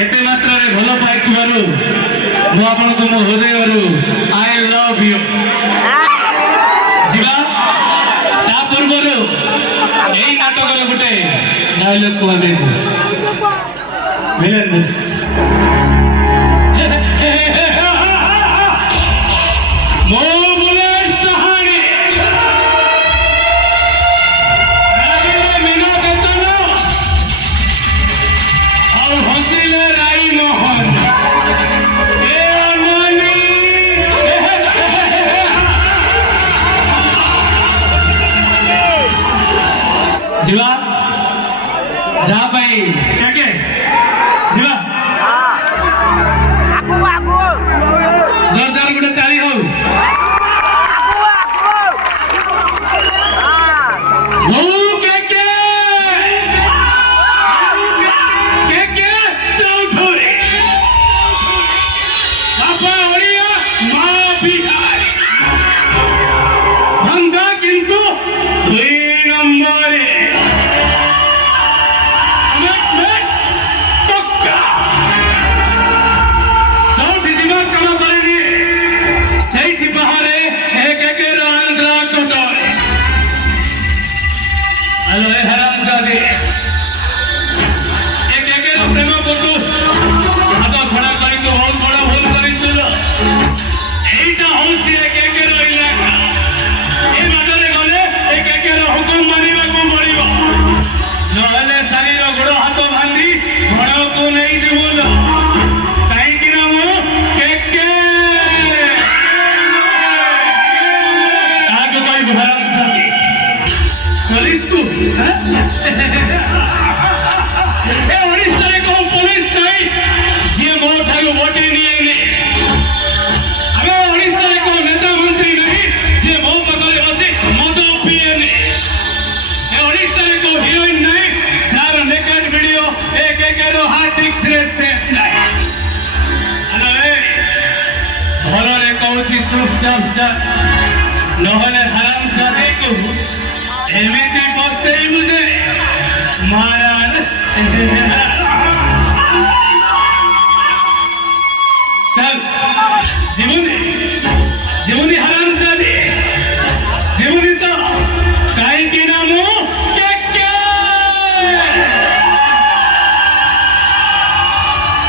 एते मात्रा रे भलो पाइथिबारु मु आपनको मो हृदयरु आई लव यू जीवा ता पूर्वरु एई नाटक रे गुटे डायलॉग को देछि विलेनस मो बोले सहानी राजीले मीना केतनो और हंसिले राई मोहन ए अनमोली जीवा जा भाई क्या जीवा जोर जोर गुटे ताली हो चुपचाप नहले हराम जादे को एमिति बसते ही मुझे मारा चल जीवन